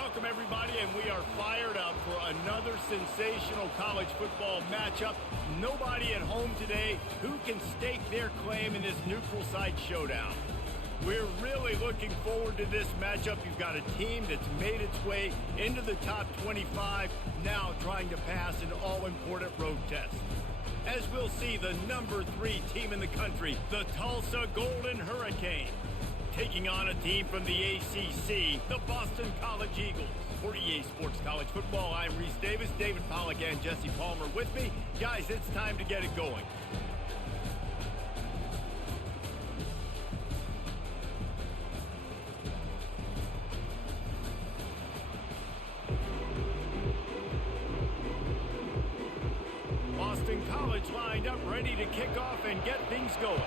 Welcome, everybody, and we are fired up for another sensational college football matchup. Nobody at home today who can stake their claim in this neutral site showdown. We're really looking forward to this matchup. You've got a team that's made its way into the top 25, now trying to pass an all-important road test. As we'll see, the number 3 team in the country, the Tulsa Golden Hurricane, taking on a team from the ACC, the Boston College Eagles. For EA Sports College Football, I'm Reese Davis, David Pollack, and Jesse Palmer with me. Guys, it's time to get it going. Boston College lined up, ready to kick off and get things going.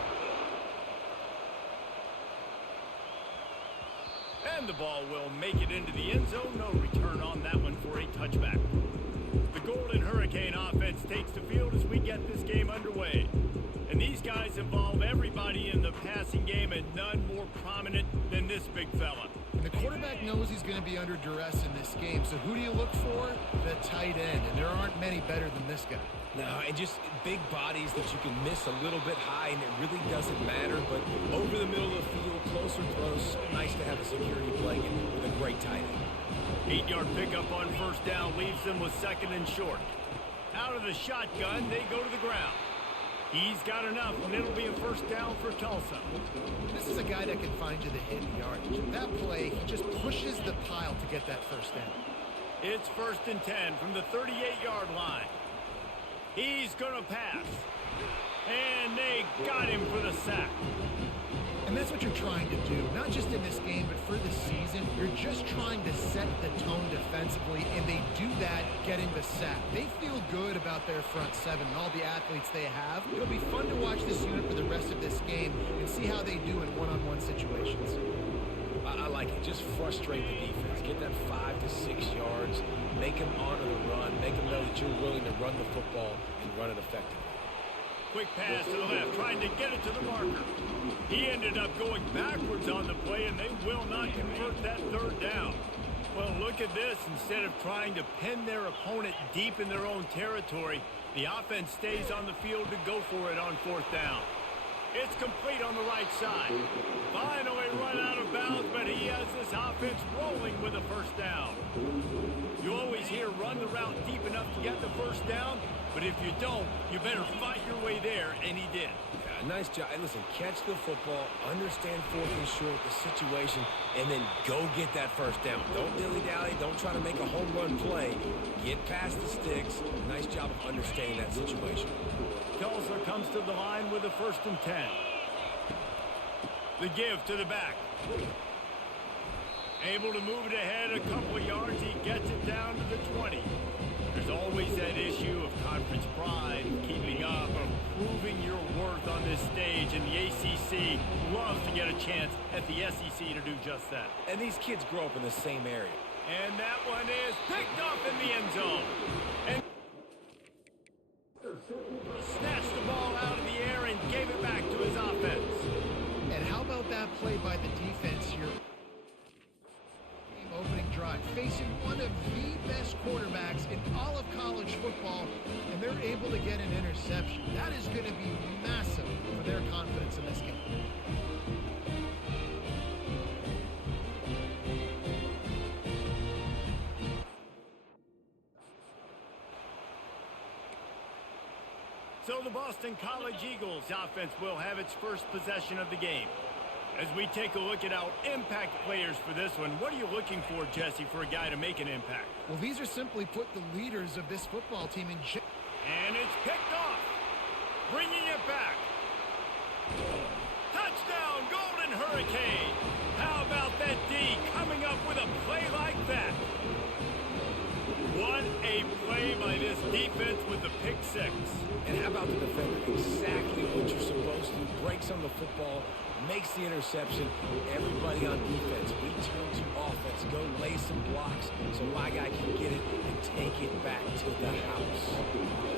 And the ball will make it into the end zone. No return on that one for a touchback. The Golden Hurricane offense takes the field as we get this game underway. And these guys involve everybody in the passing game, and none more prominent than this big fella. And the quarterback knows he's going to be under duress in this game. So who do you look for? The tight end. And there aren't many better than this guy. No, and just big bodies that you can miss a little bit high, and it really doesn't matter. But over the middle of the field, closer throws, so nice to have a security play with a great tight end. 8-yard pickup on first down leaves them with second and short. Out of the shotgun, they go to the ground. He's got enough, and it'll be a first down for Tulsa. This is a guy that can find you the hidden yardage. That play, he just pushes the pile to get that first down. It's first and 10 from the 38-yard line. He's going to pass. And they got him for the sack. And that's what you're trying to do, not just in this game, but for the season. You're just trying to set the tone defensively, and they do that getting the sack. They feel good about their front seven and all the athletes they have. It'll be fun to watch this unit for the rest of this game and see how they do in one-on-one situations. I like it. Just frustrate the defense. Get that 5 to 6 yards. Make them honor the run. Make them know that you're willing to run the football and run it effectively. Quick pass to the left, trying to get it to the marker. He ended up going backwards on the play, and they will not convert that third down. Well, look at this. Instead of trying to pin their opponent deep in their own territory, the offense stays on the field to go for it on fourth down. It's complete on the right side. Finally run out of bounds, but he has this offense rolling with a first down. You always hear run the route deep enough to get the first down, but if you don't, you better fight your way there, and he did. Yeah, nice job. And listen, catch the football, understand fourth and short, the situation, and then go get that first down. Don't dilly-dally. Don't try to make a home run play. Get past the sticks. Nice job of understanding that situation. Tulsa comes to the line with a first and 10. The give to the back. Able to move it ahead a couple of yards. He gets it down to the 20. There's always that issue of conference pride, keeping up, of proving your worth on this stage, and the ACC loves to get a chance at the SEC to do just that. And these kids grow up in the same area. And that one is picked up in the end zone. And snatched the ball out of the air and gave it back to his offense. And how about that play by the defense here? Opening drive, facing one of the best quarterbacks in all of college football, and they're able to get an interception. That is going to be massive for their confidence in this game. So the Boston College Eagles offense will have its first possession of the game. As we take a look at our impact players for this one, what are you looking for, Jesse, for a guy to make an impact? Well, these are simply put the leaders of this football team in. And it's picked off. Bringing it back. Touchdown, Golden Hurricane. How about that D coming up with a play like that? What a play by this defense with the pick six. And how about the defender? Exactly what you're supposed to. Breaks on the football, makes the interception. Everybody on defense, we turn to offense. Go lay some blocks so my guy can get it and take it back to the house.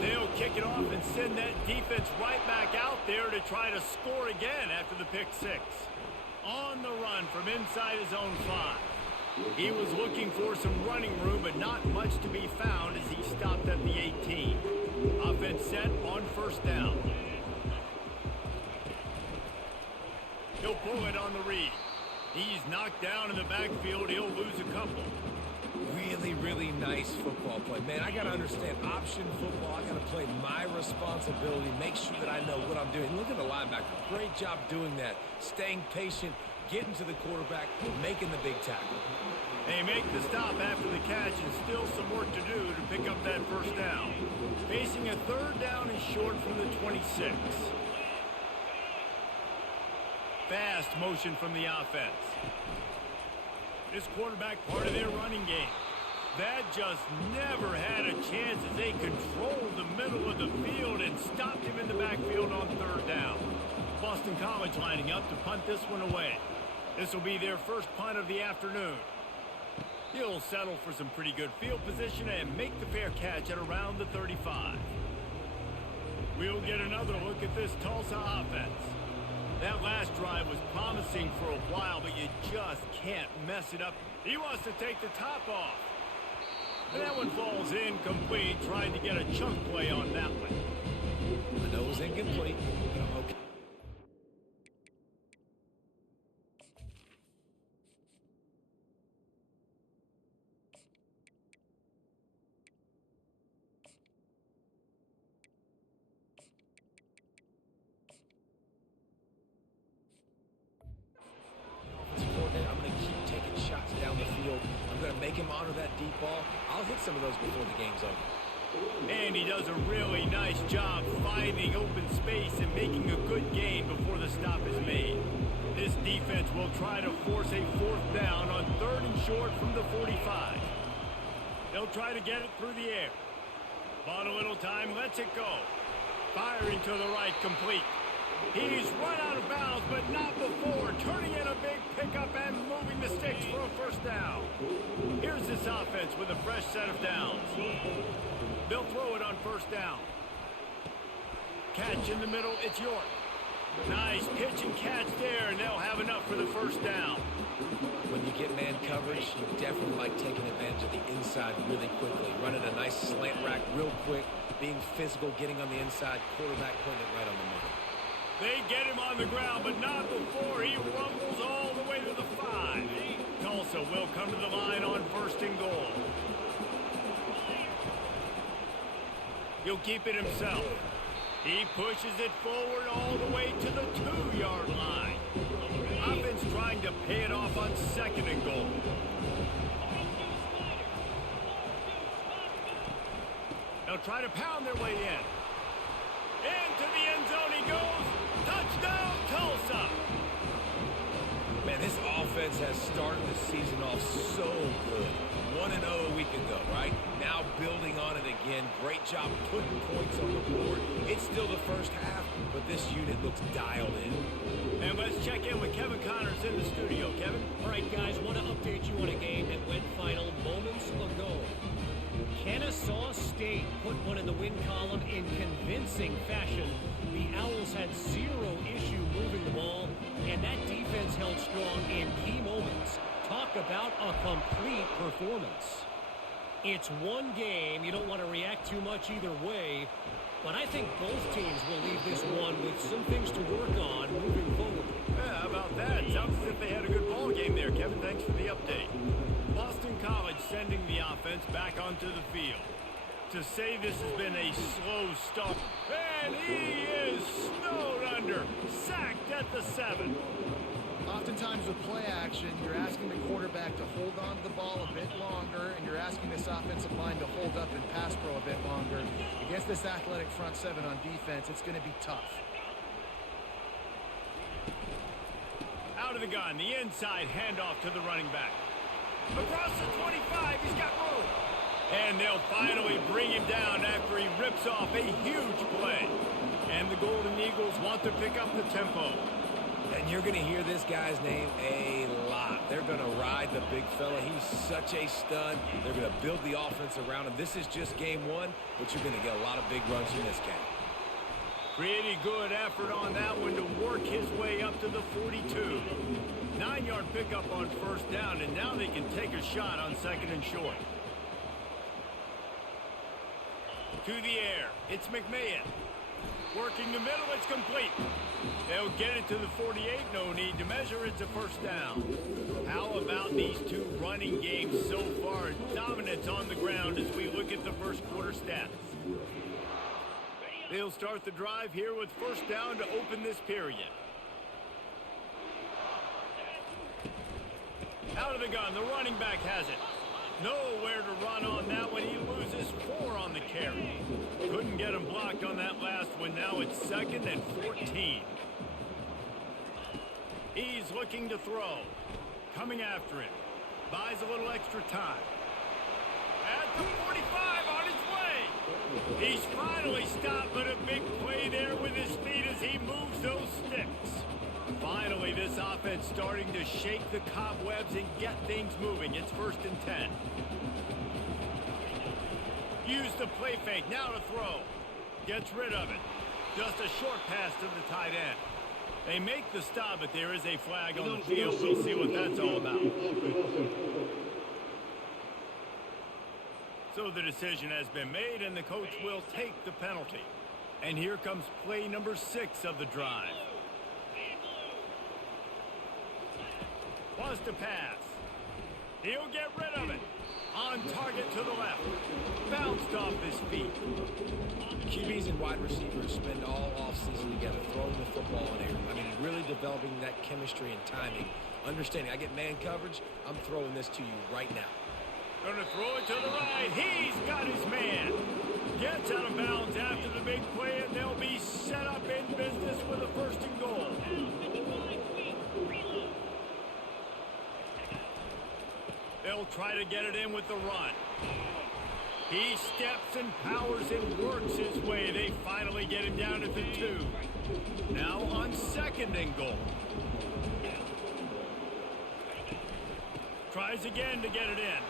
They'll kick it off and send that defense right back out there to try to score again after the pick six. On the run from inside his own 5. He was looking for some running room, but not much to be found as he stopped at the 18. Offense set on first down. He'll pull it on the read. He's knocked down in the backfield. He'll lose a couple. Really, really nice football play. Man, I got to understand option football. I got to play my responsibility, make sure that I know what I'm doing. Look at the linebacker. Great job doing that. Staying patient, getting to the quarterback, making the big tackle. They make the stop after the catch and still some work to do to pick up that first down. Facing a third down and short from the 26. Fast motion from the offense. This quarterback part of their running game. That just never had a chance as they controlled the middle of the field and stopped him in the backfield on third down. Boston College lining up to punt this one away. This will be their first punt of the afternoon. He'll settle for some pretty good field position and make the fair catch at around the 35. We'll get another look at this Tulsa offense. That last drive was promising for a while, but you just can't mess it up. He wants to take the top off. And that one falls incomplete, trying to get a chunk play on that one. I know it was incomplete, but I'm okay. I'm going to keep taking shots down the field. I'm going to make him honor that deep ball. I'll hit some of those before the game's over. And he does a really nice job finding open space and making a good gain before the stop is made. This defense will try to force a fourth down on third and short from the 45. They'll try to get it through the air. Bought a little time, lets it go. Firing to the right, complete. He's run out of bounds, but not before. Turning in a big pickup and moving the sticks for a first down. Here's this offense with a fresh set of downs. They'll throw it on first down. Catch in the middle, it's York. Nice pitch and catch there, and they'll have enough for the first down. When you get man coverage, you definitely like taking advantage of the inside really quickly. Running a nice slant rack real quick, being physical, getting on the inside, quarterback putting it right on the money. They get him on the ground, but not before he rumbles all the way to the 5. Tulsa will come to the line on first and goal. He'll keep it himself. He pushes it forward all the way to the 2-yard line. Offense trying to pay it off on second and goal. They'll try to pound their way in. Into the end zone he goes. Touchdown, Tulsa. Man, this offense has started the season off so good. 1-0 a week ago, right? Now building on it again. Great job putting points on the board. It's still the first half, but this unit looks dialed in. And let's check in with Kevin Connors in the studio. Kevin? All right, guys, want to update you on a game that went final moments ago. Kennesaw State put one in the win column in convincing fashion. The Owls had zero issue moving the ball, and that defense held strong in key moments. Talk about a complete performance. It's one game. You don't want to react too much either way, but I think both teams will leave this one with some things to work on moving forward. Yeah, how about that? Sounds as if they had a good ball game there, Kevin. Thanks for the update. Boston College sending the offense back onto the field. To say this has been a slow start. And he is snowed under. Sacked at the 7. Oftentimes with play action, you're asking the quarterback to hold on to the ball a bit longer, and you're asking this offensive line to hold up and pass pro a bit longer. Against this athletic front 7 on defense, it's going to be tough. Out of the gun, the inside handoff to the running back. Across the 25, he's got room. And they'll finally bring him down after he rips off a huge play. And the Golden Eagles want to pick up the tempo. And you're going to hear this guy's name a lot. They're going to ride the big fella. He's such a stud. They're going to build the offense around him. This is just game one, but you're going to get a lot of big runs from this guy. Pretty good effort on that one to work his way up to the 42. 9-yard pickup on first down, and now they can take a shot on second and short. To the air, it's McMahon. Working the middle, it's complete. They'll get it to the 48, no need to measure, it's a first down. How about these two running games so far? Dominance on the ground as we look at the first quarter stats. They'll start the drive here with first down to open this period. Out of the gun, the running back has it. Nowhere to run on that one. He loses 4 on the carry. Couldn't get him blocked on that last one. Now it's second and 14. He's looking to throw. Coming after it. Buys a little extra time. At the 45 on his way. He's finally stopped, but a big play there with his feet as he moves those sticks. Finally, this offense starting to shake the cobwebs and get things moving. It's first and 10. Use the play fake. Now to throw. Gets rid of it. Just a short pass to the tight end. They make the stop, but there is a flag on the field. We'll see what that's all about. So the decision has been made, and the coach will take the penalty. And here comes play number 6 of the drive. Wants to pass. He'll get rid of it. On target to the left. Bounced off his feet. QBs and wide receivers spend all offseason together throwing the football in air. I mean, really developing that chemistry and timing. Understanding, I get man coverage, I'm throwing this to you right now. Gonna throw it to the right. He's got his man. Gets out of bounds after the big play, and they'll be set up in business with a first and goal. They'll try to get it in with the run. He steps and powers and works his way. They finally get him down at the 2. Now on second and goal. Tries again to get it in.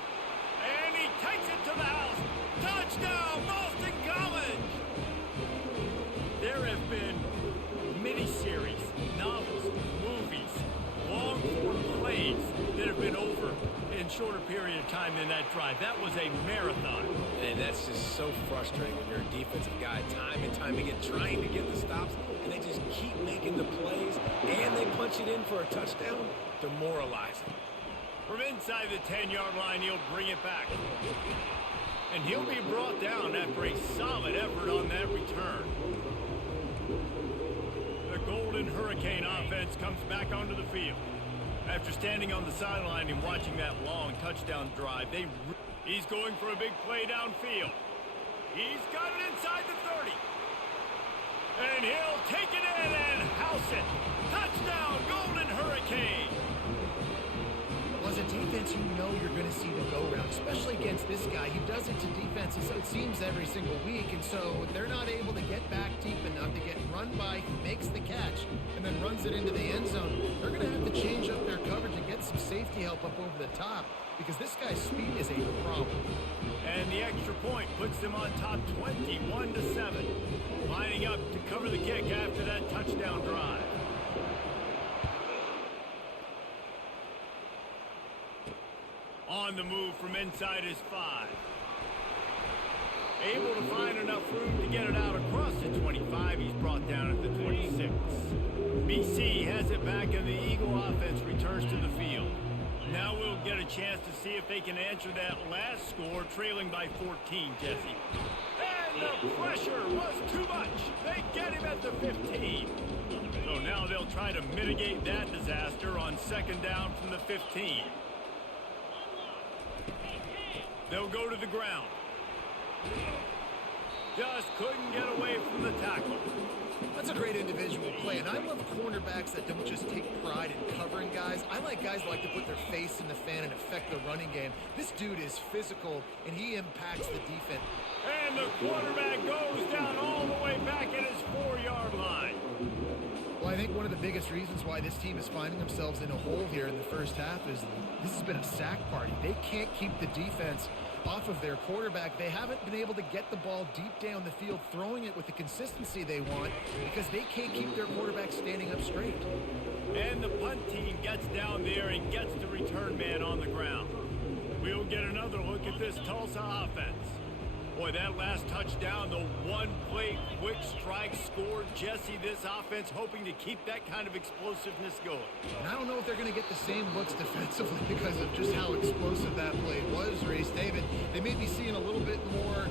And he takes it to the house. Touchdown, Boston College! There have been miniseries, novels, movies, long-form plays that have been over in shorter period of time than that drive. That was a marathon. And that's just so frustrating when you're a defensive guy, time and time again, trying to get the stops, and they just keep making the plays, and they punch it in for a touchdown. Demoralizing. From inside the 10-yard line, he'll bring it back. And he'll be brought down after a solid effort on that return. The Golden Hurricane offense comes back onto the field. After standing on the sideline and watching that long touchdown drive, he's going for a big play downfield. He's got it inside the 30. And he'll take it in and house it. Touchdown, Golden Hurricane. Well, as a defense, you know you're going to see the go-round, especially against this guy. He does it to defenses, it seems, every single week, and so they're not able to get back deep enough to get run by. He makes the catch and then runs it into the end zone. They're going to have to change up their coverage and get some safety help up over the top because this guy's speed is a problem. And the extra point puts them on top 21-7, lining up to cover the kick after that touchdown drive. On the move from inside his 5. Able to find enough room to get it out across the 25. He's brought down at the 26. BC has it back, and the Eagle offense returns to the field. Now we'll get a chance to see if they can answer that last score, trailing by 14, Jesse. And the pressure was too much. They get him at the 15. So now they'll try to mitigate that disaster on second down from the 15. They'll go to the ground. Just couldn't get away from the tackle. That's a great individual play, and I love cornerbacks that don't just take pride in covering guys. I like guys that like to put their face in the fan and affect the running game. This dude is physical, and he impacts the defense. And the quarterback goes down all the way back at his 4-yard line. Well, I think one of the biggest reasons why this team is finding themselves in a hole here in the first half is this has been a sack party. They can't keep the defense off of their quarterback. They haven't been able to get the ball deep down the field, throwing it with the consistency they want because they can't keep their quarterback standing up straight. And the punt team gets down there and gets the return man on the ground. We'll get another look at this Tulsa offense. Boy, that last touchdown, the one-play quick strike scored. Jesse, this offense hoping to keep that kind of explosiveness going. And I don't know if they're going to get the same looks defensively because of just how explosive that play was, Reese. David, they may be seeing a little bit more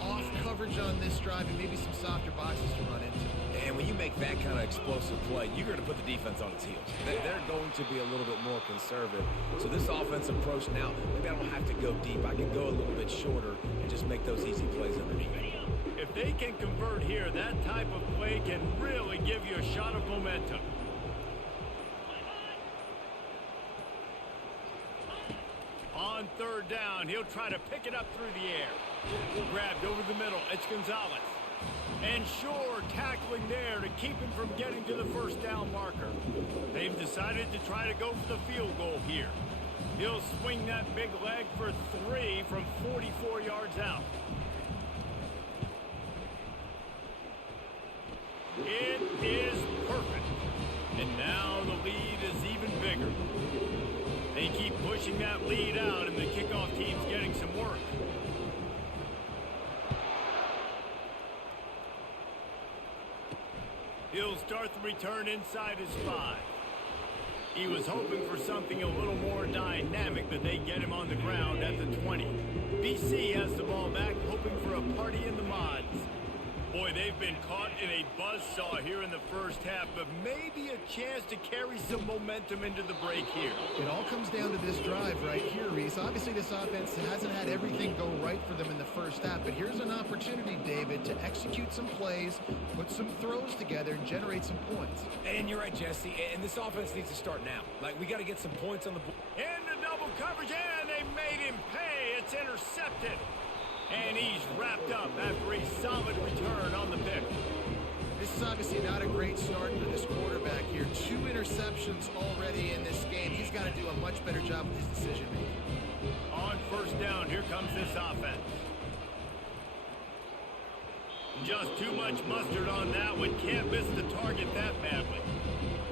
off coverage on this drive and maybe some softer boxes to run into. And when you make that kind of explosive play, you're going to put the defense on its heels. They're going to be a little bit more conservative. So this offensive approach now, maybe I don't have to go deep. I can go a little bit shorter and just make those easy plays underneath. If they can convert here, that type of play can really give you a shot of momentum. On third down, he'll try to pick it up through the air. Grabbed over the middle. It's Gonzalez. And Shore tackling there to keep him from getting to the first down marker. They've decided to try to go for the field goal here. He'll swing that big leg for 3 from 44 yards out. It is perfect. And now the lead is even bigger. They keep pushing that lead out, and the kickoff team's getting some work. He'll start the return inside his 5. He was hoping for something a little more dynamic, but they get him on the ground at the 20. BC has the ball back, hoping for a party in the mods. Boy, they've been caught in a buzzsaw here in the first half, but maybe a chance to carry some momentum into the break here. It all comes down to this drive right here, Reese. Obviously, this offense hasn't had everything go right for them in the first half, but here's an opportunity, David, to execute some plays, put some throws together, and generate some points. And you're right, Jesse, and this offense needs to start now. Like, we got to get some points on the board. Into double coverage, and they made him pay. It's intercepted. And he's wrapped up after a solid return on the pick. This is obviously not a great start for this quarterback here. 2 interceptions already in this game. He's got to do a much better job with his decision-making. On first down, here comes this offense. Just too much mustard on that one. Can't miss the target that badly.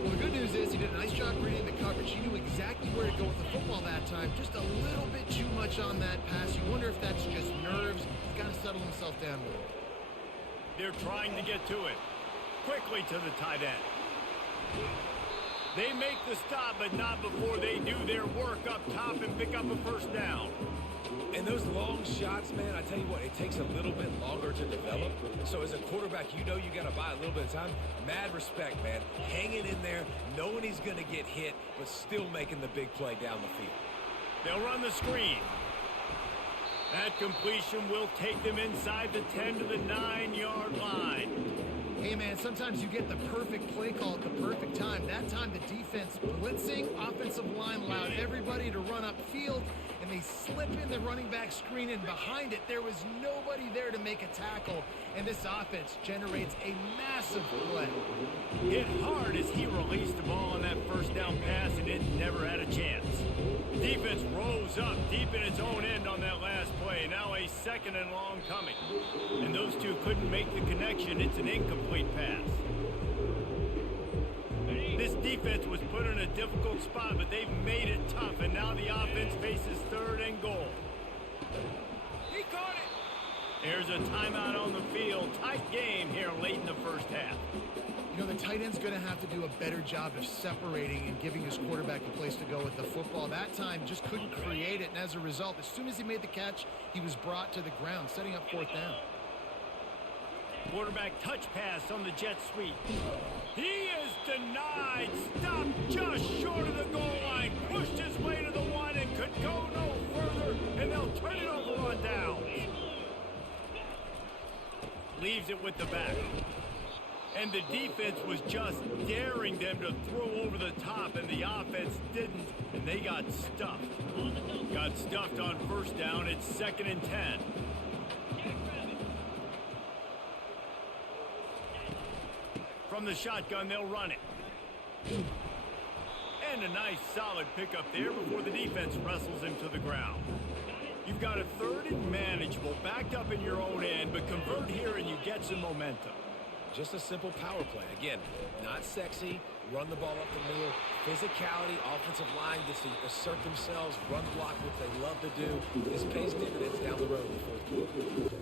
Well, the good news is he did a nice job reading the coverage. He knew exactly where to go with the football that time. Just a little bit too much on that pass. You wonder if that's just nerves. He's got to settle himself down a little. They're trying to get to it. Quickly to the tight end. They make the stop, but not before they do their work up top and pick up a first down. And those long shots, man, I tell you what, it takes a little bit longer to develop. So as a quarterback, you know you got to buy a little bit of time. Mad respect, man. Hanging in there, knowing he's going to get hit, but still making the big play down the field. They'll run the screen. That completion will take them inside the 10 to the 9-yard line. Hey, man, sometimes you get the perfect play call at the perfect time. That time the defense blitzing, offensive line allowed everybody to run upfield, and they slip in the running back screen, and behind it, there was nobody there to make a tackle, and this offense generates a massive play. Hit hard as he released the ball on that first down pass, and it never had a chance. Defense rose up deep in its own end on that last play. Now a 2nd and long coming. And those two couldn't make the connection. It's an incomplete pass. This defense was put in a difficult spot, but they've made it tough, and now the offense faces 3rd and goal. He caught it! There's a timeout on the field. Tight game here late in the first half. You know, the tight end's going to have to do a better job of separating and giving his quarterback a place to go with the football. That time just couldn't create it, and as a result, as soon as he made the catch, he was brought to the ground, setting up 4th down. Quarterback touch pass on the jet sweep. He is denied. Stopped just short of the goal line. Pushed his way to the 1 and could go no further, and they'll turn it over on down. Leaves it with the back. And the defense was just daring them to throw over the top, and the offense didn't, and they got stuffed. Got stuffed on first down. It's 2nd and 10. From the shotgun, they'll run it. And a nice solid pickup there before the defense wrestles him to the ground. You've got a third and manageable, backed up in your own end, but convert here and you get some momentum. Just a simple power play. Again, not sexy, run the ball up the middle, physicality, offensive line gets to assert themselves, run block, which they love to do. This pays dividends down the road in the fourth quarter.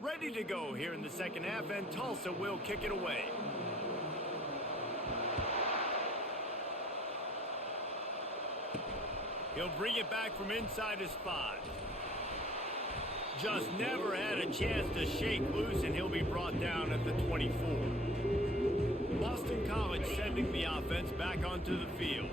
Ready to go here in the second half, and Tulsa will kick it away. He'll bring it back from inside his 5. Just never had a chance to shake loose, and he'll be brought down at the 24. Boston College sending the offense back onto the field.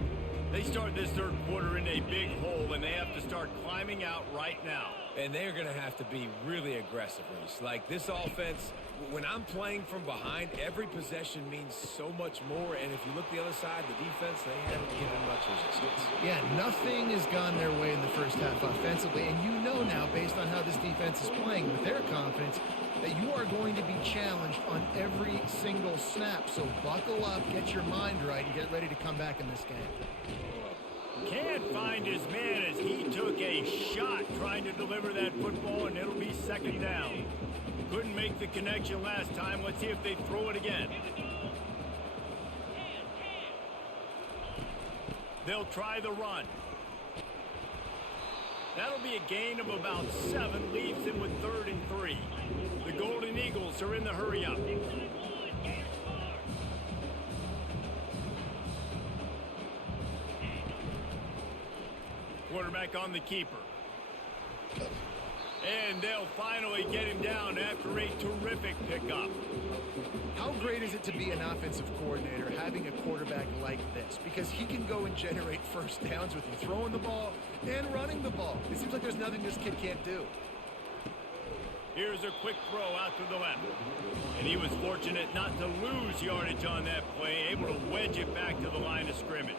They start this third quarter in a big hole, and they have to start climbing out right now. And they're going to have to be really aggressive, Reese. Like, this offense, when I'm playing from behind, every possession means so much more. And if you look the other side, the defense, they haven't given much resistance. Yeah, nothing has gone their way in the first half offensively. And you know now, based on how this defense is playing with their confidence, that you are going to be challenged on every single snap. So buckle up, get your mind right, and get ready to come back in this game. Can't find his man as he took a shot trying to deliver that football, and it'll be second down. Couldn't make the connection last time. Let's see if they throw it again. They'll try the run. That'll be a gain of about 7, leaves him with 3rd and 3. The Golden Eagles are in the hurry-up. Quarterback on the keeper. And they'll finally get him down after a terrific pickup. How great is it to be an offensive coordinator having a quarterback like this? Because he can go and generate first downs with you throwing the ball and running the ball. It seems like there's nothing this kid can't do. Here's a quick throw out to the left. And he was fortunate not to lose yardage on that play, able to wedge it back to the line of scrimmage.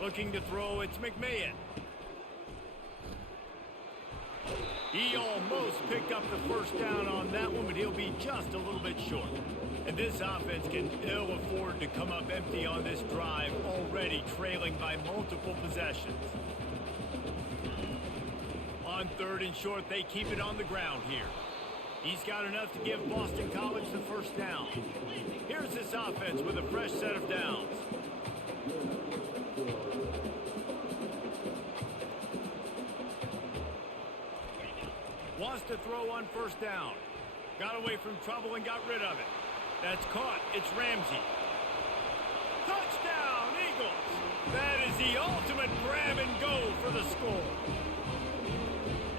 Looking to throw, it's McMahon. He almost picked up the first down on that one, but he'll be just a little bit short. And this offense can ill afford to come up empty on this drive, already trailing by multiple possessions. On 3rd and short, they keep it on the ground here. He's got enough to give Boston College the first down. Here's this offense with a fresh set of downs. Wants to throw on first down. Got away from trouble and got rid of it. That's caught. It's Ramsey. Touchdown, Eagles! That is the ultimate grab and go for the score.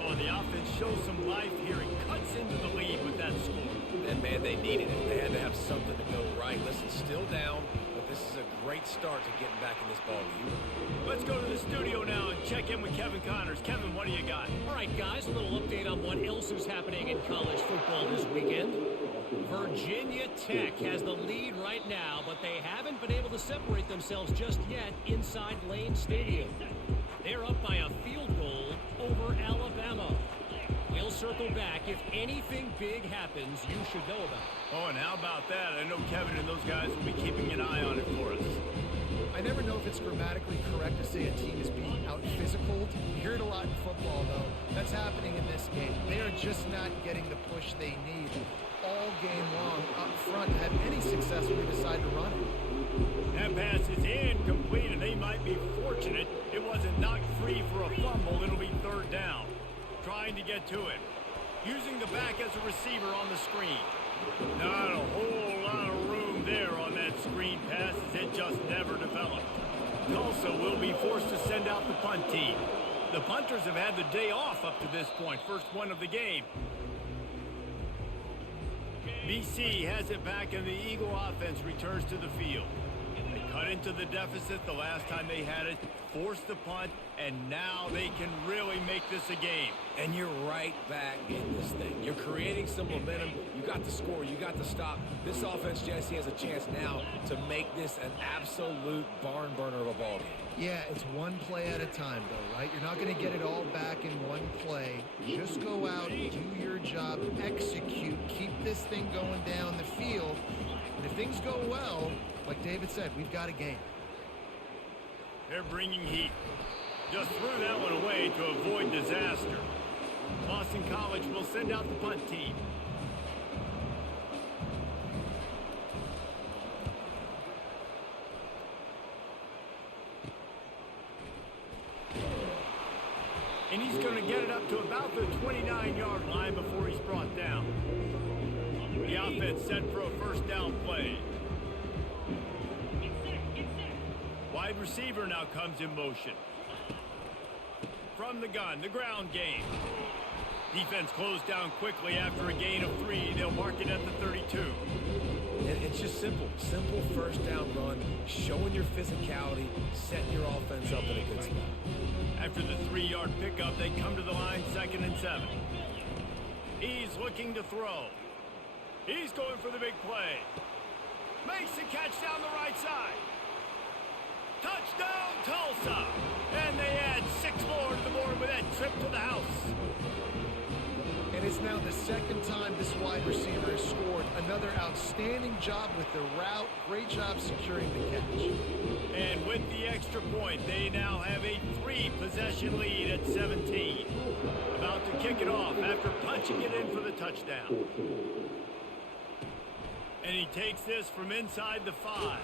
Oh, the offense shows some life here and cuts into the lead with that score. And, man, they needed it. They had to have something to go right. Listen, still down, but this is a great start to getting back in this ball game. Let's go to the studio now and check in with Kevin Connors. Kevin, what do you got? All right, guys, a little update on what else is happening in college football this weekend. Virginia Tech has the lead right now, but they haven't been able to separate themselves just yet inside Lane Stadium. They're up by a field goal over Alabama. We'll circle back. If anything big happens, you should know about it. Oh, and how about that? I know Kevin and those guys will be keeping an eye on it for us. I never know if it's grammatically correct to say a team is being out-physicaled. You hear it a lot in football, though. That's happening in this game. They are just not getting the push they need all game long up front to have any success when they decide to run it. That pass is incomplete, and they might be fortunate it wasn't knocked free for a fumble. It'll be 3rd down. Trying to get to it. Using the back as a receiver on the screen. Not a whole lot of room there on that screen pass as it just never developed. Tulsa will be forced to send out the punt team. The punters have had the day off up to this point. First one of the game. BC has it back and the Eagle offense returns to the field. They cut into the deficit the last time they had it, forced the punt, and now they can really make this a game. And you're right back in this thing. You're creating some momentum. You got the score. You got the stop. This offense, Jesse, has a chance now to make this an absolute barn burner of a ball game. Yeah, it's one play at a time, though, right? You're not going to get it all back in one play. Just go out, do your job, execute, keep this thing going down the field. And if things go well, Like David said, we've got a game. They're bringing heat. Just threw that one away to avoid disaster. Boston College will send out the punt team. And he's going to get it up to about the 29-yard line before he's brought down. The offense set for a first down play. Wide receiver now comes in motion. From the gun, the ground game. Defense closed down quickly after a gain of 3. They'll mark it at the 32. It's just simple. Simple first down run, showing your physicality, setting your offense up in a good spot. After the 3-yard pickup, they come to the line, 2nd and 7. He's looking to throw. He's going for the big play. Makes the catch down the right side. Touchdown, Tulsa! And they add 6 more to the board with that trip to the house. And it's now the second time this wide receiver has scored. Another outstanding job with the route. Great job securing the catch. And with the extra point, they now have a 3-possession lead at 17. About to kick it off after punching it in for the touchdown. And he takes this from inside the 5.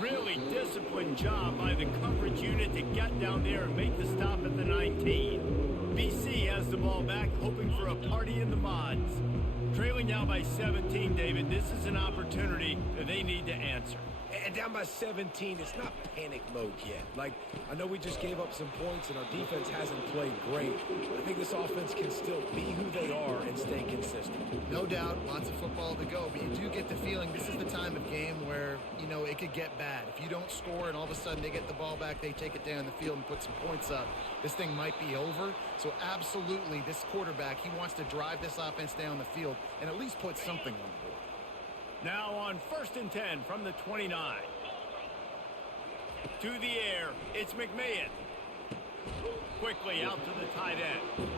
Really disciplined job by the coverage unit to get down there and make the stop at the 19. BC has the ball back, hoping for a party in the mods. Trailing now by 17, David. This is an opportunity that they need to answer. And down by 17, it's not panic mode yet. Like, I know we just gave up some points and our defense hasn't played great. I think this offense can still be who they are and stay consistent. No doubt, lots of football to go, but you do get the feeling this is the time of game where, you know, it could get bad. If you don't score and all of a sudden they get the ball back, they take it down the field and put some points up, this thing might be over. So absolutely, this quarterback, he wants to drive this offense down the field and at least put something on the board. Now on 1st and 10 from the 29. To the air, it's McMahon. Quickly out to the tight end.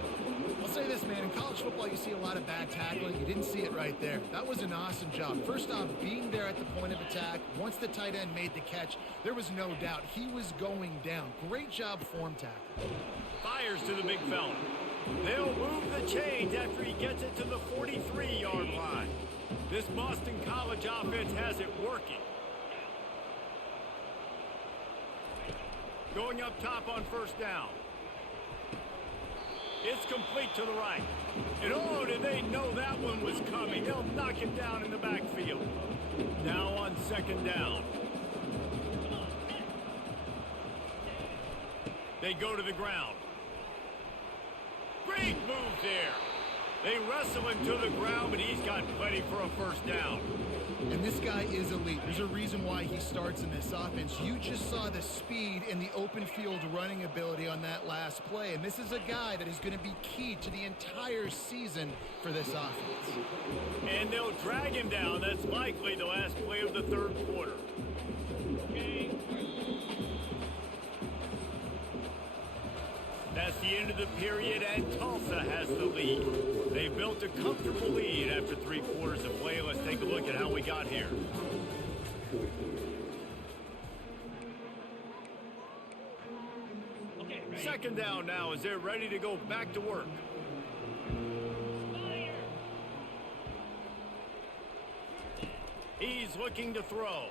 I'll say this, man. In college football, you see a lot of bad tackling. You didn't see it right there. That was an awesome job. First off, being there at the point of attack. Once the tight end made the catch, there was no doubt he was going down. Great job form tackle. Fires to the big fella. They'll move the chains after he gets it to the 43-yard line. This Boston College offense has it working. Going up top on 1st down. It's complete to the right. And oh, did they know that one was coming. They'll knock it down in the backfield. Now on 2nd down. They go to the ground. Great move there. They wrestle him to the ground, but he's got plenty for a 1st down. And this guy is elite. There's a reason why he starts in this offense. You just saw the speed and the open field running ability on that last play. And this is a guy that is going to be key to the entire season for this offense. And they'll drag him down. That's likely the last play of the 3rd quarter. That's the end of the period, and Tulsa has the lead. They built a comfortable lead after 3 quarters of play. Let's take a look at how we got here. Second down now as they're ready to go back to work. He's looking to throw.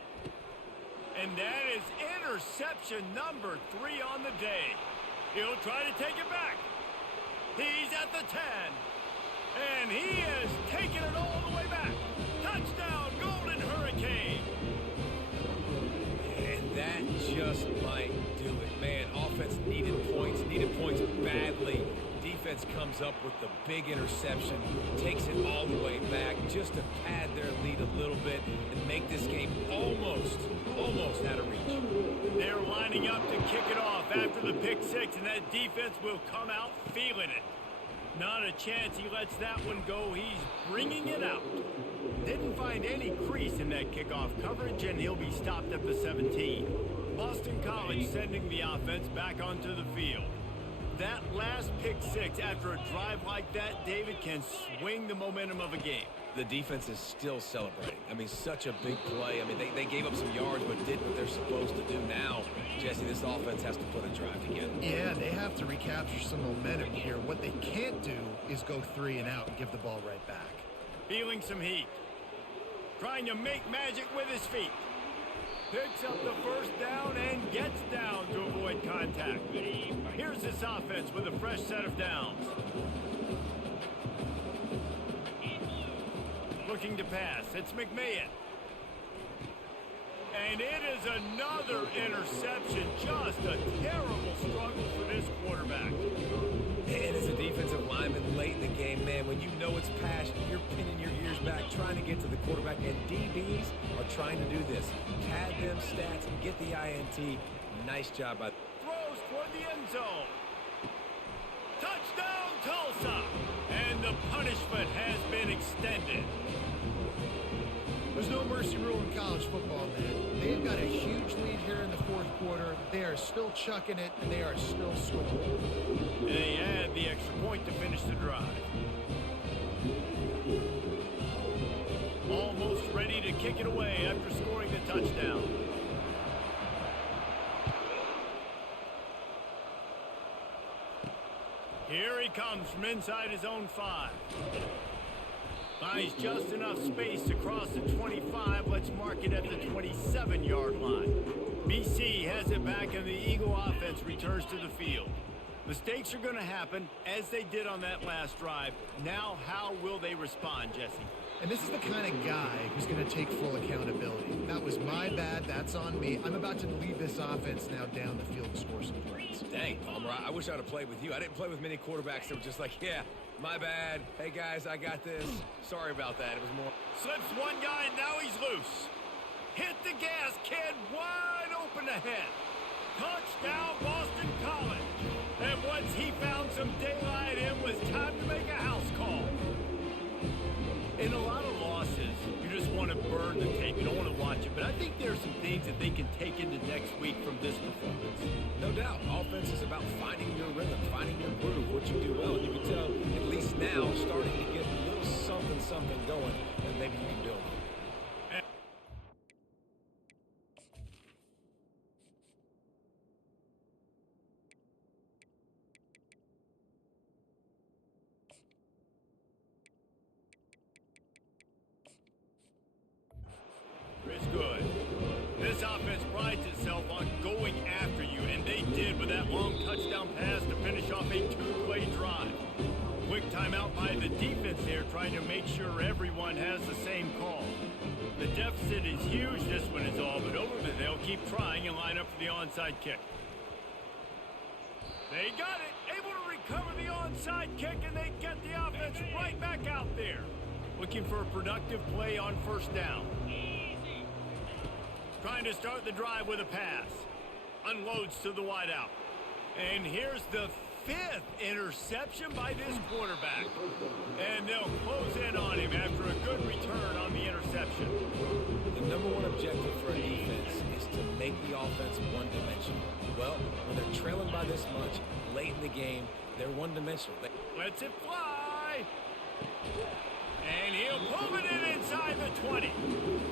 And that is interception number 3 on the day. He'll try to take it back. He's at the 10. And he is taking it all the way back. Touchdown, Golden Hurricane. And that just might do it, man. Offense needed points badly. Defense comes up with the big interception, takes it all the way back just to pad their lead a little bit and make this game almost out of reach. They're lining up to kick it off after the pick 6, and that defense will come out feeling it. Not a chance he lets that one go. He's bringing it out. Didn't find any crease in that kickoff coverage, and he'll be stopped at the 17. Boston College sending the offense back onto the field. That last pick six after a drive like that, David, can swing the momentum of a game. The defense is still celebrating. I mean, such a big play. I mean, they gave up some yards but did what they're supposed to do now. Jesse, this offense has to put a drive together. Yeah, they have to recapture some momentum here. What they can't do is go 3 and out and give the ball right back. Feeling some heat. Trying to make magic with his feet. Picks up the first down and gets down to avoid contact. Here's this offense with a fresh set of downs. Looking to pass. It's McMahon. And it is another interception. Just a terrible struggle for this quarterback. And as a defensive lineman late in the game, man, when you know it's passed, you're pinning your ears back, trying to get to the quarterback. And DBs are trying to do this. Pad them stats and get the INT. Nice job by... Throws toward the end zone. Touchdown, Tulsa. And the punishment has been extended. There's no mercy rule in college football, man. They've got a huge lead here in the fourth quarter. They are still chucking it, and they are still scoring. They add the extra point to finish the drive. Almost ready to kick it away after scoring the touchdown. Here he comes from inside his own 5. Finds just enough space to cross the 25. Let's mark it at the 27-yard line. BC has it back, and the Eagle offense returns to the field. Mistakes are going to happen, as they did on that last drive. Now, how will they respond, Jesse? And this is the kind of guy who's going to take full accountability. That was my bad. That's on me. I'm about to lead this offense now down the field and score some points. Dang, Palmer, I wish I'd have played with you. I didn't play with many quarterbacks that were just like, yeah, my bad. Hey, guys, I got this. Sorry about that. It was more... Slips one guy, and now he's loose. Hit the gas, kid. Wide open ahead. Touchdown, Boston College. And once he found some daylight, it was time to make a house call. In a lot of losses, you just want to burn the tape. You don't want to watch it. But I think there are some things that they can take into next week from this performance. No doubt. Offense is about finding your rhythm, finding your groove, what you do well. And you can tell, at least now, starting to get a little something going, and maybe you can build it. It's good. This offense prides itself on going after you, and they did with that long touchdown pass to finish off a 2-play drive. Quick timeout by the defense there, trying to make sure everyone has the same call. The deficit is huge. This one is all but over, but they'll keep trying and line up for the onside kick. They got it, able to recover the onside kick, and they get the offense right back out there. Looking for a productive play on first down. Trying to start the drive with a pass. Unloads to the wideout. And here's the 5th interception by this quarterback. And they'll close in on him after a good return on the interception. The number one objective for a defense is to make the offense one-dimensional. Well, when they're trailing by this much late in the game, they're one-dimensional. Lets it fly. And he'll pull it in inside the 20.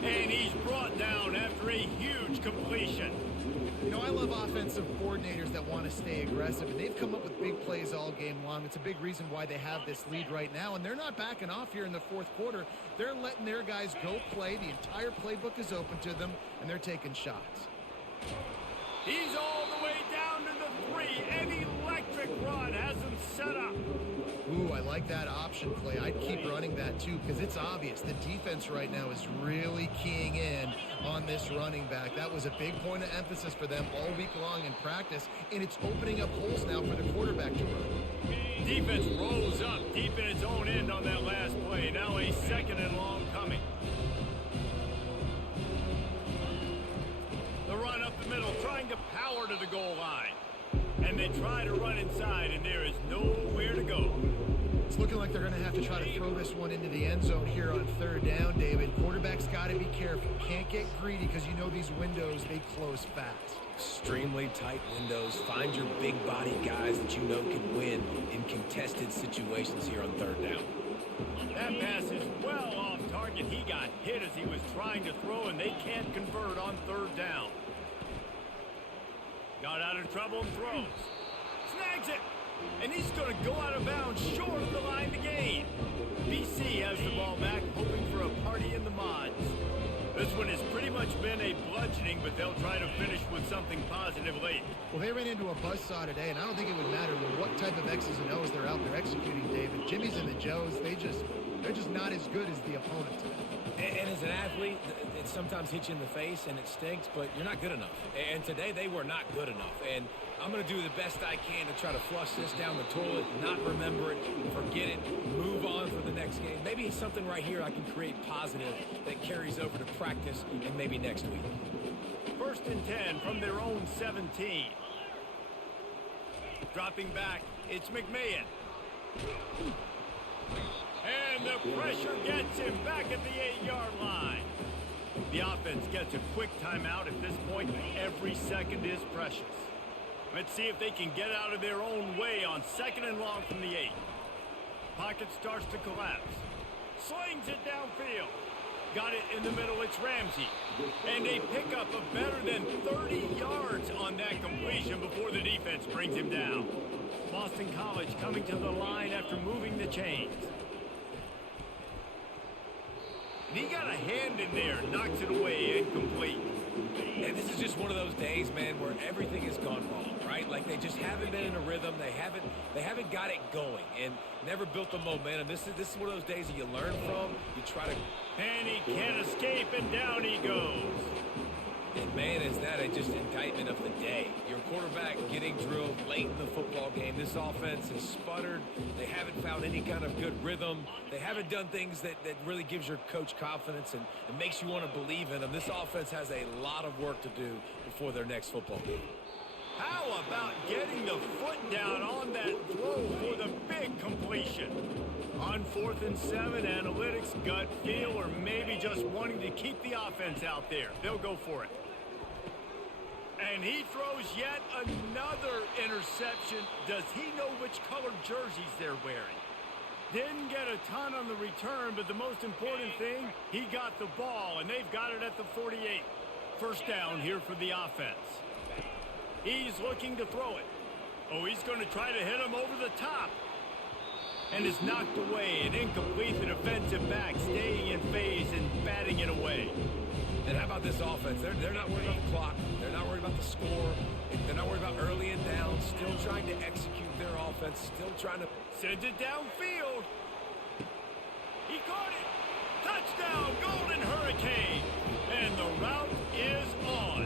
And he's brought down after a huge completion. You know, I love offensive coordinators that want to stay aggressive, and they've come up with big plays all game long. It's a big reason why they have this lead right now, and they're not backing off here in the fourth quarter. They're letting their guys go play. The entire playbook is open to them, and they're taking shots. He's all the way down to the 3. An electric run has him set up. Ooh, I like that option play. I'd keep running that too, because it's obvious the defense right now is really keying in on this running back. That was a big point of emphasis for them all week long in practice, and it's opening up holes now for the quarterback to run. Defense rolls up deep in its own end on that last play. Now a 2nd and long coming. The run up the middle, trying to power to the goal line. And they try to run inside, and there is nowhere to go. It's looking like they're going to have to try to throw this one into the end zone here on third down, David. Quarterback's got to be careful. Can't get greedy because you know these windows, they close fast. Extremely tight windows. Find your big body guys that you know can win in contested situations here on third down. That pass is well off target. He got hit as he was trying to throw, and they can't convert on third down. Got out of trouble and throws. Snags it. And he's going to go out of bounds short of the line to gain. BC has the ball back, hoping for a party in the mods. This one has pretty much been a bludgeoning, but they'll try to finish with something positive late. Well, they ran into a buzzsaw today, and I don't think it would matter what type of X's and O's they're out there executing, David. Jimmy's and the Joes, they're just not as good as the opponent. And as an athlete, it sometimes hits you in the face and it stinks, but you're not good enough. And today they were not good enough. And I'm going to do the best I can to try to flush this down the toilet, not remember it, forget it, move on for the next game. Maybe it's something right here I can create positive that carries over to practice and maybe next week. 1st and 10 from their own 17. Dropping back, it's McMahon. And the pressure gets him back at the 8-yard line. The offense gets a quick timeout. At this point, every second is precious. Let's see if they can get out of their own way on 2nd and long from the 8. Pocket starts to collapse. Slings it downfield. Got it in the middle. It's Ramsey. And a pickup of better than 30 yards on that completion before the defense brings him down. Boston College coming to the line after moving the chains. And he got a hand in there, knocks it away, incomplete. And this is just one of those days, man, where everything has gone wrong, right? Like they just haven't been in a rhythm. They haven't got it going and never built the momentum. This is one of those days that you learn from. You try to... And he can't escape, and down he goes. And, man, is that just indictment of the day. Your quarterback getting drilled late in the football game. This offense has sputtered. They haven't found any kind of good rhythm. They haven't done things that really gives your coach confidence and makes you want to believe in them. This offense has a lot of work to do before their next football game. How about getting the foot down on that throw for the big completion? On 4th and 7, analytics, gut feel, or maybe just wanting to keep the offense out there. They'll go for it. And he throws yet another interception. Does he know which colored jerseys they're wearing? Didn't get a ton on the return, but the most important thing, he got the ball, and they've got it at the 48. 1st down here for the offense. He's looking to throw it. Oh, he's going to try to hit him over the top. And is knocked away and incomplete. The defensive back staying in phase and batting it away. And how about this offense? They're not worried about the clock. They're not worried about the score. They're not worried about early and down. Still trying to execute their offense. Still trying to... Sends it downfield. He caught it. Touchdown, Golden Hurricane. And the route is on.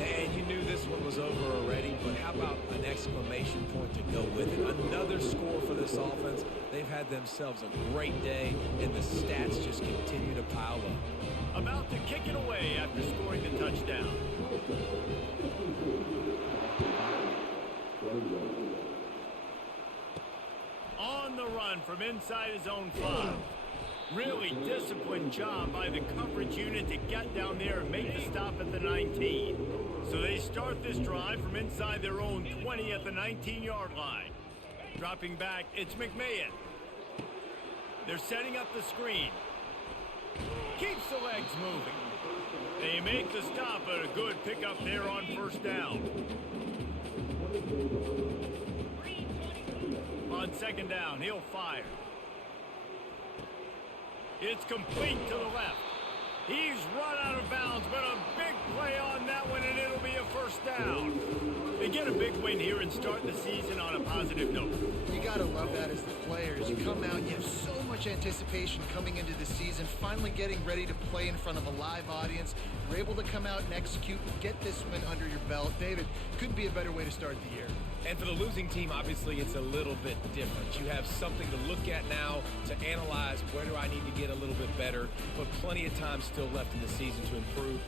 And you knew this one was over already, but how about an exclamation point to go with it? Another score for this offense. They've had themselves a great day, and the stats just continue to pile up. About to kick it away after scoring the touchdown. On the run from inside his own 5. Really disciplined job by the coverage unit to get down there and make the stop at the 19. So they start this drive from inside their own 20 at the 19-yard line. Dropping back, it's McMahon. They're setting up the screen. Keeps the legs moving. They make the stop, but a good pickup there on 1st down. On 2nd down, he'll fire. It's complete to the left. He's run out of bounds, but a big play on that one, and it'll be a 1st down. They get a big win here and start the season on a positive note. You got to love that as the players. You come out, you have so much anticipation coming into the season, finally getting ready to play in front of a live audience. You're able to come out and execute and get this win under your belt. David, couldn't be a better way to start the year. And for the losing team, obviously, it's a little bit different. You have something to look at now to analyze where do I need to get a little bit better, but plenty of time still left in the season to improve.